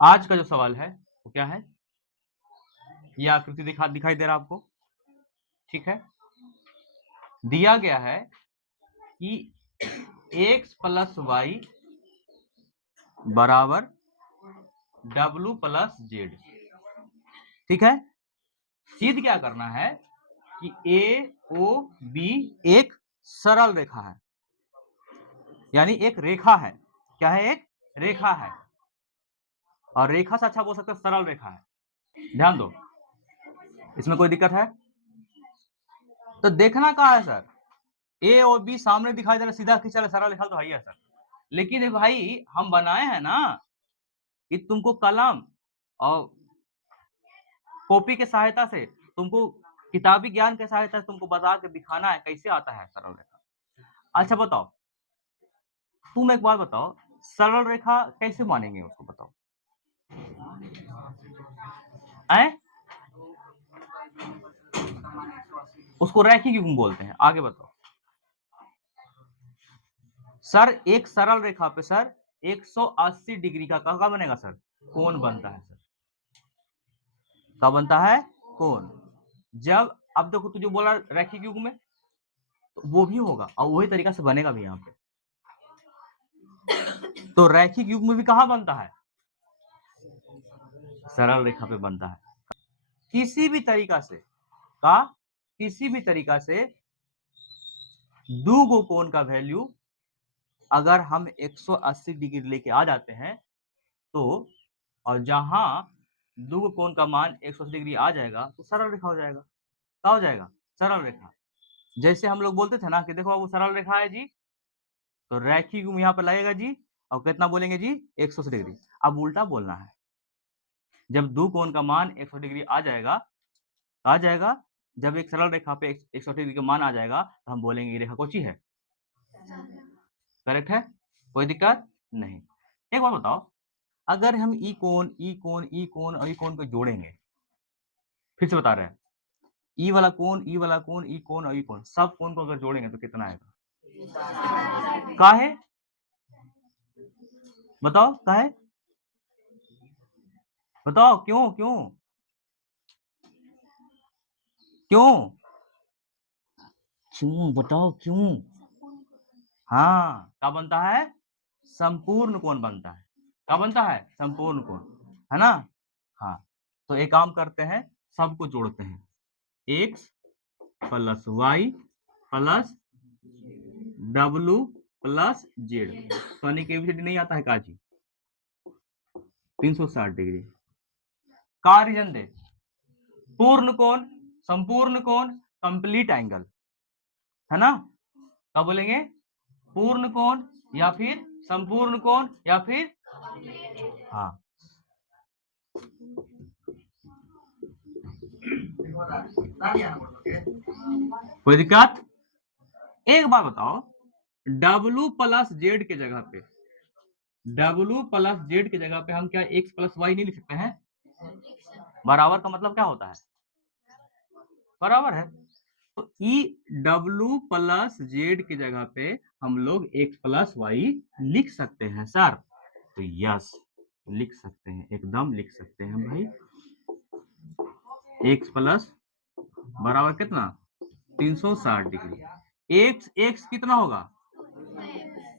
आज का जो सवाल है वो क्या है, ये आकृति दिखाई दे रहा है आपको, ठीक है। दिया गया है कि x प्लस वाई बराबर w प्लस जेड, ठीक है। सिद्ध क्या करना है कि ए ओ बी एक सरल रेखा है, यानी एक रेखा है। क्या है? एक रेखा है। और रेखा से अच्छा बोल सकते हैं सरल रेखा है। ध्यान दो, इसमें कोई दिक्कत है? तो देखना कहाँ है सर, ए और बी सामने दिखाई दे रहा, सीधा खींचा सरल रेखा तो है ही है सर। लेकिन भाई हम बनाए हैं ना कि तुमको कलम और कॉपी के सहायता से, तुमको किताबी ज्ञान के सहायता से तुमको बता के दिखाना है कैसे आता है सरल रेखा। अच्छा बताओ, तुम एक बात बताओ, सरल रेखा कैसे मानेंगे उसको बताओ? हैं? उसको रैखिक युग्म बोलते हैं। आगे बताओ सर। एक सरल रेखा पे सर 180 डिग्री का क्या बनेगा सर? कोण बनता है सर। क्या बनता है? कोण। जब अब देखो तू जो बोला रैखिक युग्म में, तो वो भी होगा और वही तरीका से बनेगा भी यहाँ पे। तो रैखिक युग्म भी कहाँ बनता है? सरल रेखा पे बनता है। किसी भी तरीका से दो गो कोण का वैल्यू अगर हम 180 डिग्री लेके आ जाते हैं तो, और जहां दो कोण का मान 180 डिग्री आ जाएगा तो सरल रेखा हो जाएगा। क्या हो जाएगा? सरल रेखा। जैसे हम लोग बोलते थे ना कि देखो अब वो सरल रेखा है जी, तो रैखिक युग्म यहाँ पर लगेगा जी, और कितना बोलेंगे जी? 180 डिग्री। अब उल्टा बोलना है, जब दो कोण का मान 180 डिग्री आ जाएगा, जब एक सरल रेखा पे 180 डिग्री का मान आ जाएगा तो हम बोलेंगे ये रेखा कौन-सी है? करेक्ट है, कोई दिक्कत नहीं। एक बार बताओ, अगर हम ई कोण और ई कोण को जोड़ेंगे, फिर से बता रहे हैं, ई वाला कोण ई कोण और ई कोण, सब कोण को अगर जोड़ेंगे तो कितना आएगा? काहे? बताओ काहे? बताओ क्यों क्यों क्यों क्यों? बताओ क्यों? हाँ, क्या बनता है? संपूर्ण कोण बनता है। क्या बनता है? संपूर्ण कोण, है ना? हाँ, तो एक काम करते हैं, सबको जोड़ते हैं। x प्लस वाई प्लस डब्लू प्लस जेड। सोनी के एबीसीडी नहीं आता है काजी? 360 डिग्री का रीजन दे? पूर्ण कोण, संपूर्ण कोण, कंप्लीट एंगल, है ना? क्या बोलेंगे? पूर्ण कोण या फिर संपूर्ण कोण या फिर, हाँ। कोई दिक्कत? एक बात बताओ, W प्लस जेड के जगह पे, W प्लस जेड की जगह पे हम क्या x प्लस वाई नहीं लिख सकते हैं? बराबर का मतलब क्या होता है? बराबर है। तो ई डब्ल्यू प्लस जेड की जगह पे हम लोग x प्लस वाई लिख सकते हैं सर। तो यस, लिख सकते हैं, एकदम लिख सकते हैं भाई। x प्लस बराबर कितना? 360 डिग्री। x कितना होगा?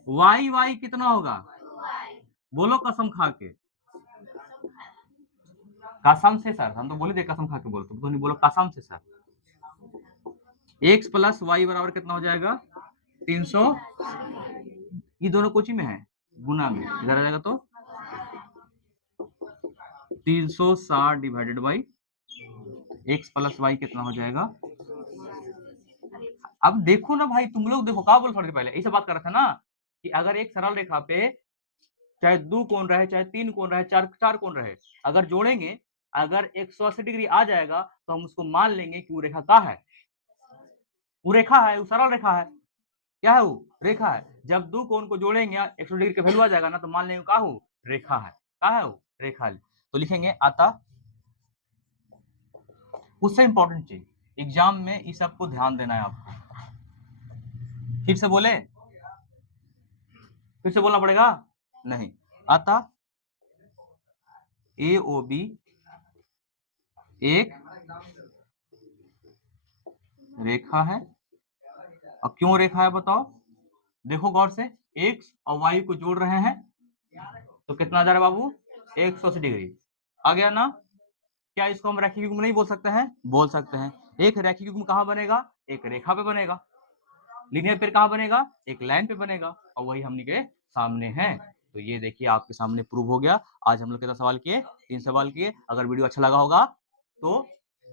y कितना होगा? बोलो कसम खा के। कसम से सर, हम तो बोले थे कसम खा के बोलो, तुम तो नहीं बोलो कसम से सर। x प्लस वाई बराबर कितना हो जाएगा? 300। ये दोनों कोची में है? गुना में। इधर आ जाएगा तो 360 divided by x plus y कितना हो जाएगा? अब देखो ना भाई, तुम लोग देखो, क्या बोल थोड़ी पहले ऐसे बात कर रहे थे ना कि अगर एक सरल रेखा पे चाहे दो कोण रहे, चाहे तीन कोण रहे, चार कोण रहे, अगर जोड़ेंगे, अगर 180 डिग्री आ जाएगा तो हम उसको मान लेंगे कि वो रेखा का है, वो रेखा है, वो सरल रेखा है। क्या है? वो रेखा है। जब दो कोण को जोड़ेंगे 180 डिग्री का वैल्यू आ जाएगा ना, तो मान लेंगे का हो? रेखा है। का है? वो रेखा। तो लिखेंगे अतः, उससे इंपॉर्टेंट चीज एग्जाम में इस सब को ध्यान देना है आपको। फिर से बोले? फिर से बोलना पड़ेगा? नहीं। अतः AOB एक रेखा है। अब क्यों रेखा है बताओ, देखो गौर से, x और y को जोड़ रहे हैं तो कितना आ जा रहा है बाबू, 180 डिग्री आ गया ना। क्या इसको हम रैखिक युग्म नहीं बोल सकते हैं, बोल सकते हैं। एक रैखिक युग्म कहाँ बनेगा, एक रेखा पे बनेगा। लीनियर पेयर कहाँ बनेगा, एक लाइन पे बनेगा, और वही हमने के सामने है। तो ये देखिए आपके सामने प्रूव हो गया। आज हम लोग कितना सवाल किए, 3 सवाल किए। अगर वीडियो अच्छा लगा होगा तो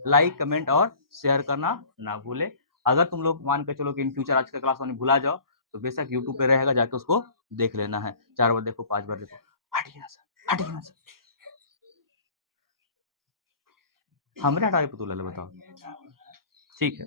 लाइक कमेंट और शेयर करना ना भूले। अगर तुम लोग मान के चलो कि इन फ्यूचर आज का क्लास वन भुला जाओ तो बेशक यूट्यूब पे रहेगा, जाके उसको देख लेना है। 4 बार देखो, 5 बार देखो। हटिए ना सर, हटिए ना सर, हमरे हटाए पुतुल बताओ। ठीक है।